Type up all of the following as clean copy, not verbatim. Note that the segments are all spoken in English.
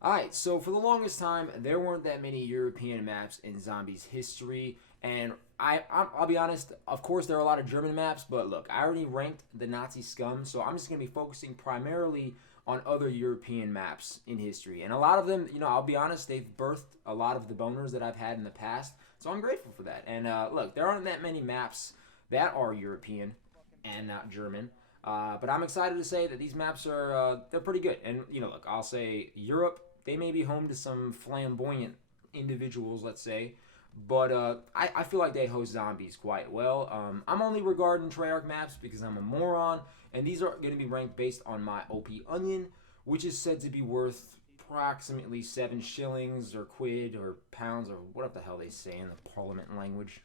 Alright, so for the longest time, there weren't that many European maps in Zombies history, and I'll be honest, of course there are a lot of German maps, but look, I already ranked the Nazi scum, so I'm just going to be focusing primarily on other European maps in history. And a lot of them, I'll be honest, they've birthed a lot of the boners that I've had in the past, so I'm grateful for that. And look, there aren't that many maps that are European and not German. But I'm excited to say that these maps are they're pretty good. And look, I'll say Europe, they may be home to some flamboyant individuals, let's say, but I feel like they host zombies quite well. I'm only regarding Treyarch maps because I'm a moron, and these are going to be ranked based on my OP Onion, which is said to be worth approximately 7 shillings or quid or pounds or whatever the hell they say in the Parliament language.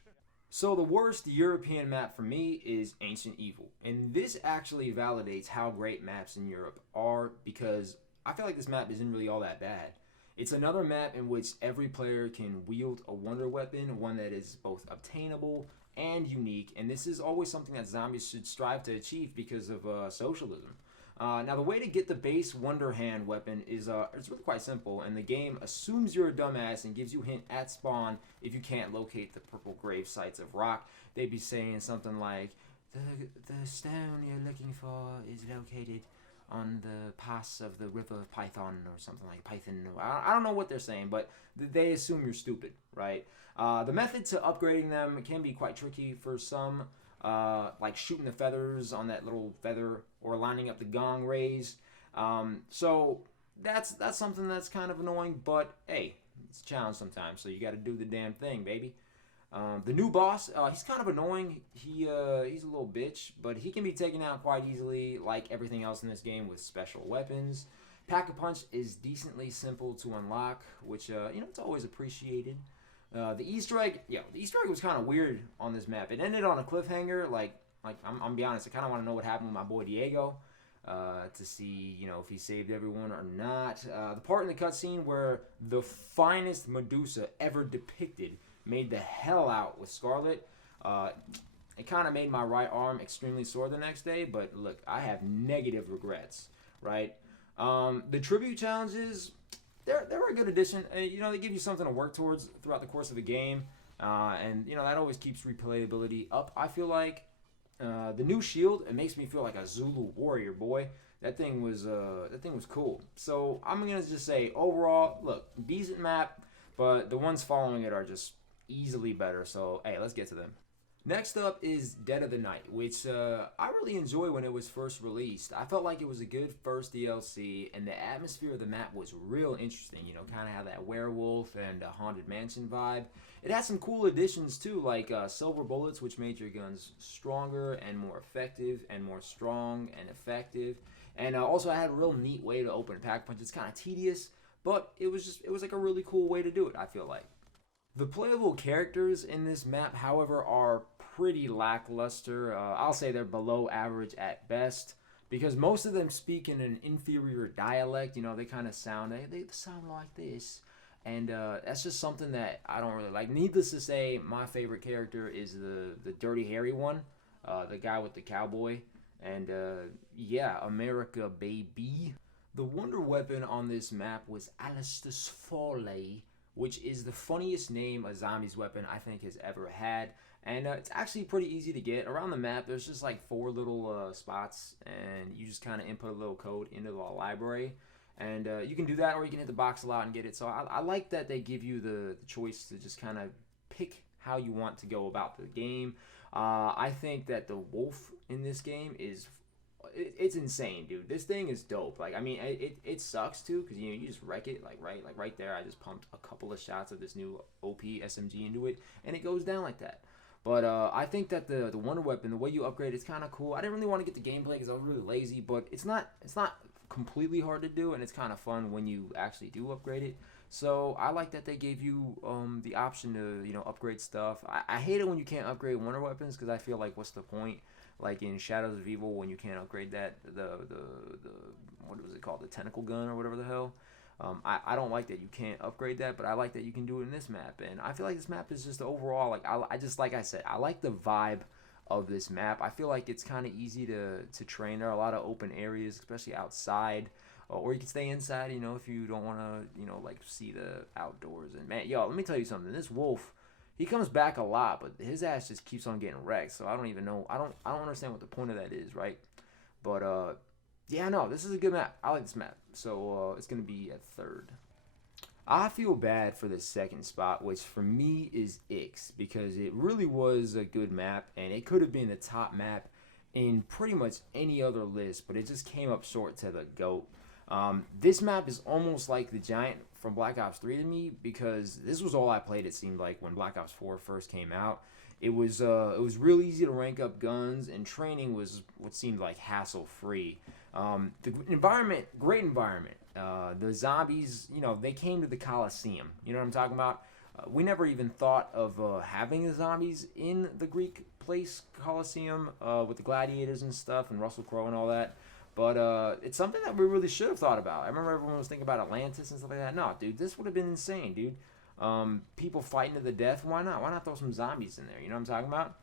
So the worst European map for me is Ancient Evil. And this actually validates how great maps in Europe are because I feel like this map isn't really all that bad. It's another map in which every player can wield a wonder weapon, one that is both obtainable and unique, and this is always something that zombies should strive to achieve because of socialism. Now, the way to get the base Wonder Hand weapon is it's really quite simple, and the game assumes you're a dumbass and gives you a hint at spawn if you can't locate the purple grave sites of rock. They'd be saying something like, the stone you're looking for is located on the pass of the river of Python or something like Python. I don't know what they're saying, but they assume you're stupid, right? The method to upgrading them can be quite tricky for some, like shooting the feathers on that little feather or lining up the gong rays. So that's something that's kind of annoying, but hey, it's a challenge sometimes, so you got to do the damn thing, baby. The new boss, he's kind of annoying. He's a little bitch, but he can be taken out quite easily, like everything else in this game with special weapons. Pack a Punch is decently simple to unlock, which it's always appreciated. The Easter egg, the Easter egg was kind of weird on this map. It ended on a cliffhanger. I'm gonna be honest, I kind of want to know what happened with my boy Diego. To see, if he saved everyone or not. The part in the cutscene where the finest Medusa ever depicted made the hell out with Scarlet. Uh, it kind of made my right arm extremely sore the next day, but look, I have negative regrets, right? The tribute challenges, they're a good addition. They give you something to work towards throughout the course of the game, and that always keeps replayability up. I feel like the new shield, it makes me feel like a Zulu warrior, boy. That thing was cool. So I'm gonna just say overall, look, decent map, but the ones following it are just easily better. So hey, let's get to them. Next up is Dead of the Night, which I really enjoyed when it was first released. I felt like it was a good first DLC, and the atmosphere of the map was real interesting. Kind of had that werewolf and haunted mansion vibe. It had some cool additions too, like silver bullets, which made your guns stronger and more effective, and more strong and effective. And also, I had a real neat way to open a pack punch. It's kind of tedious, but it was like a really cool way to do it. I feel like. The playable characters in this map, however, are pretty lackluster. I'll say they're below average at best because most of them speak in an inferior dialect. They kind of sound they sound like this, and that's just something that I don't really like. Needless to say, my favorite character is the Dirty Harry one, the guy with the cowboy, and yeah, America baby. The wonder weapon on this map was Alistair's Foley, which is the funniest name a zombies weapon I think has ever had. And it's actually pretty easy to get. Around the map, there's just like 4 little spots, and you just kind of input a little code into the library. And you can do that, or you can hit the box a lot and get it. So I like that they give you the choice to just kind of pick how you want to go about the game. I think that the wolf in this game is it's insane, dude. This thing is dope. Like, I mean, it sucks too because you just wreck it. Like right there, I just pumped a couple of shots of this new OP SMG into it, and it goes down like that. But I think that the wonder weapon, the way you upgrade, it's kind of cool. I didn't really want to get the gameplay because I was really lazy, but it's not completely hard to do, and it's kind of fun when you actually do upgrade it. So I like that they gave you the option to upgrade stuff. I hate it when you can't upgrade wonder weapons because I feel like what's the point? Like in Shadows of Evil when you can't upgrade that the what was it called, the tentacle gun or whatever the hell. I don't like that you can't upgrade that, but I like that you can do it in this map, and I feel like this map is just overall like I just like I said I like the vibe of this map. I feel like it's kind of easy to train. There are a lot of open areas, especially outside. or you can stay inside, if you don't want to, like see the outdoors. And man, yo, let me tell you something. This wolf, he comes back a lot, but his ass just keeps on getting wrecked. So I don't even know. I don't understand what the point of that is, right? But yeah, no, this is a good map. I like this map. So it's gonna be at third. I feel bad for the second spot, which for me is Ix, because it really was a good map, and it could have been the top map in pretty much any other list, but it just came up short to the GOAT. This map is almost like the Giant from Black Ops 3 to me, because this was all I played, it seemed like, when Black Ops 4 first came out. It was real easy to rank up guns, and training was what seemed like hassle free. The environment, great environment. The zombies, they came to the Coliseum. You know what I'm talking about? We never even thought of having the zombies in the Greek place Coliseum with the gladiators and stuff, and Russell Crowe and all that. But it's something that we really should have thought about. I remember everyone was thinking about Atlantis and stuff like that. No, dude, this would have been insane, dude. People fighting to the death. Why not? Why not throw some zombies in there? You know what I'm talking about?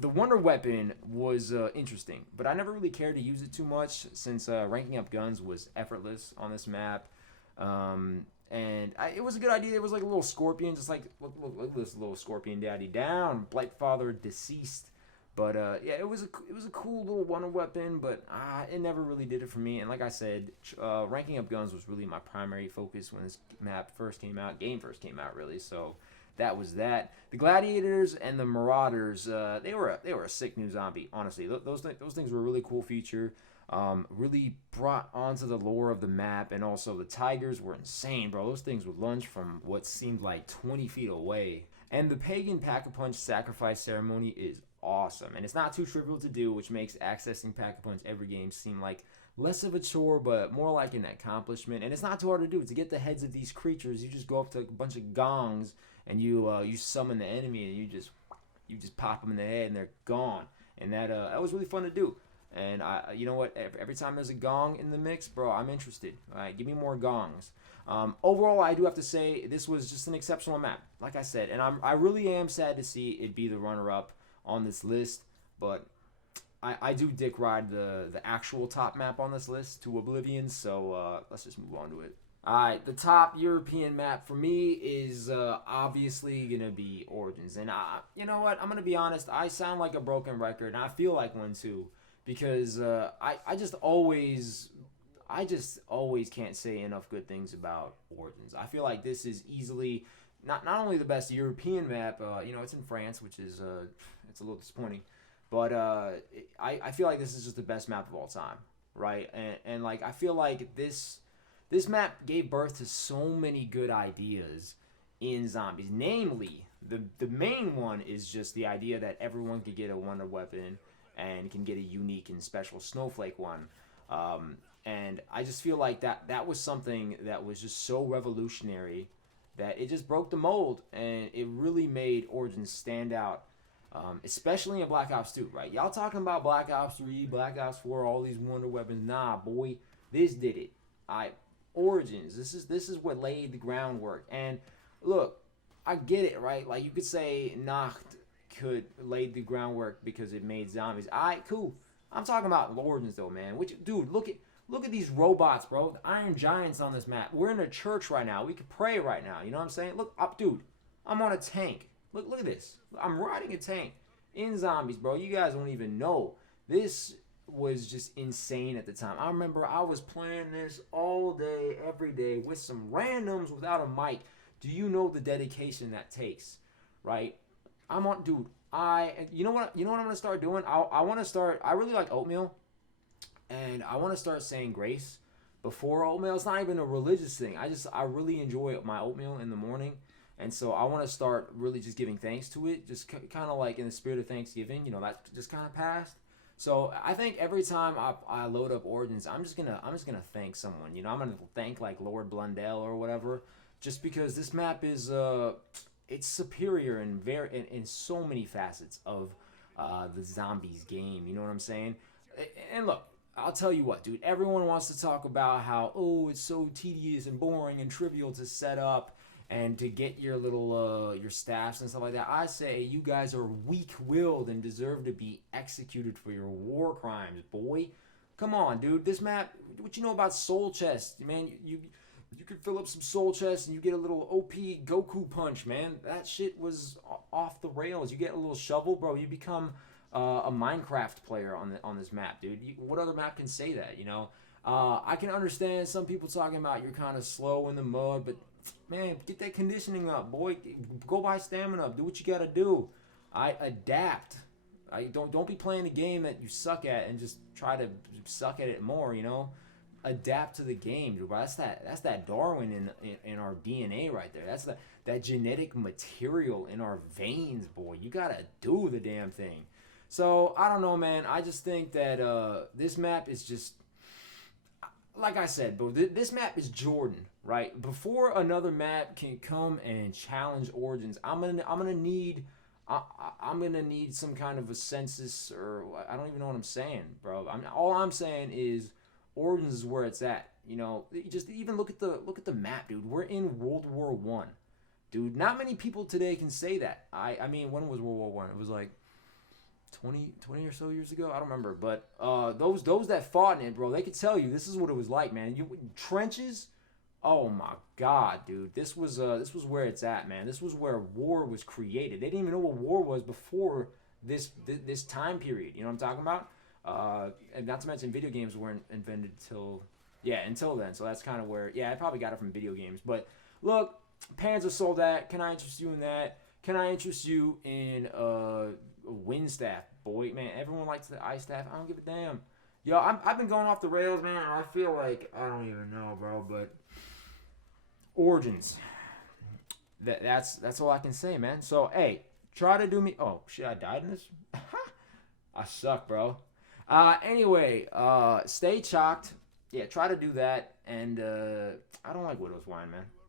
The Wonder Weapon was interesting, but I never really cared to use it too much since ranking up guns was effortless on this map. It was a good idea. It was like a little scorpion, just like look at this little scorpion daddy down. Blightfather deceased. But yeah, it was a cool little Wonder Weapon, but it never really did it for me. And like I said, ranking up guns was really my primary focus when this game first came out, really. So that was that. The Gladiators and the Marauders, they were a sick new zombie. Honestly, those things were a really cool feature. Really brought onto the lore of the map, and also the Tigers were insane, bro. Those things would lunge from what seemed like 20 feet away. And the Pagan Pack-a-Punch sacrifice ceremony is awesome, and it's not too trivial to do, which makes accessing Pack-a-Punch every game seem like less of a chore, but more like an accomplishment. And it's not too hard to do. To get the heads of these creatures, you just go up to a bunch of gongs and you summon the enemy, and you just pop them in the head and they're gone. And that was really fun to do. And you know what? Every time there's a gong in the mix, bro, I'm interested. All right, give me more gongs. Overall, I do have to say this was just an exceptional map, like I said, and I really am sad to see it be the runner-up on this list. But I do dick ride the actual top map on this list to oblivion. So let's just move on to it. All right, the top European map for me is obviously gonna be Origins, and you know what? I'm gonna be honest. I sound like a broken record, and I feel like one too, because I just always can't say enough good things about Origins. I feel like this is easily not only the best European map. It's in France, which is it's a little disappointing, but I feel like this is just the best map of all time, right? And like I feel like this map gave birth to so many good ideas in zombies. Namely, the main one is just the idea that everyone could get a wonder weapon and can get a unique and special snowflake one. And I just feel like that was something that was just so revolutionary that it just broke the mold, and it really made Origins stand out, especially in Black Ops 2, right? Y'all talking about Black Ops 3, Black Ops 4, all these wonder weapons. Nah, boy, this did it. Origins, this is what laid the groundwork. And look, I get it, right? Like you could say Nacht could lay the groundwork because it made zombies. Alright, cool. I'm talking about Origins though, man. Which, dude, look at these robots, bro. The Iron Giants on this map. We're in a church right now. We could pray right now. You know what I'm saying? Look up, dude. I'm on a tank. Look at this. I'm riding a tank in zombies, bro. You guys don't even know. This was just insane at the time. I remember I was playing this all day, every day with some randoms without a mic. Do you know the dedication that takes, right? Dude. You know what I'm gonna start doing? I really like oatmeal, and I want to start saying grace before oatmeal. It's not even a religious thing. I really enjoy my oatmeal in the morning, and so I want to start really just giving thanks to it, just kind of like in the spirit of Thanksgiving. That just kind of passed. So I think every time I load up Origins, I'm just gonna thank someone. I'm gonna thank like Lord Blundell or whatever, just because this map is it's superior in so many facets of the zombies game. You know what I'm saying? And look, I'll tell you what, dude. Everyone wants to talk about how it's so tedious and boring and trivial to set up and to get your little your staffs and stuff like that. I say you guys are weak-willed and deserve to be executed for your war crimes, boy. Come on, dude. This map, what you know about soul chest, man? You could fill up some soul chest and you get a little OP Goku punch, man. That shit was off the rails. You get a little shovel, bro. You become a Minecraft player on this map, dude. What other map can say that? You know, I can understand some people talking about you're kind of slow in the mud, but man, get that conditioning up, boy. Go buy stamina up. Do what you gotta do. I adapt. I don't be playing a game that you suck at and just try to suck at it more. You know, adapt to the game, dude. That's that Darwin in our DNA right there. That's that genetic material in our veins, boy. You gotta do the damn thing. So I don't know, man. I just think that this map is just like I said, bro. This map is Jordan, right? Before another map can come and challenge Origins, I'm gonna need. I'm gonna need some kind of a census, or I don't even know what I'm saying, bro. All I'm saying is Origins is where it's at. You know, just even look at the map, dude. We're in World War One, dude. Not many people today can say that. I mean, when was World War One? It was like 20 or so years ago. I don't remember, but those that fought in it, bro, they could tell you this is what it was like, man. You trenches. Oh my God, dude! This was where it's at, man. This was where war was created. They didn't even know what war was before this time period. You know what I'm talking about? And not to mention, video games weren't invented until then. So that's kind of where, I probably got it from video games. But look, Panzer Soldat. Can I interest you in that? Can I interest you in wind staff, boy? Man, everyone likes the ice staff. I don't give a damn. Yo, I've been going off the rails, man. And I feel like I don't even know, bro. But Origins. That's all I can say, man. So hey, try to do me. Oh shit, I died in this. I suck, bro. Anyway, stay chalked. Yeah, try to do that. And I don't like Widow's Wine, man.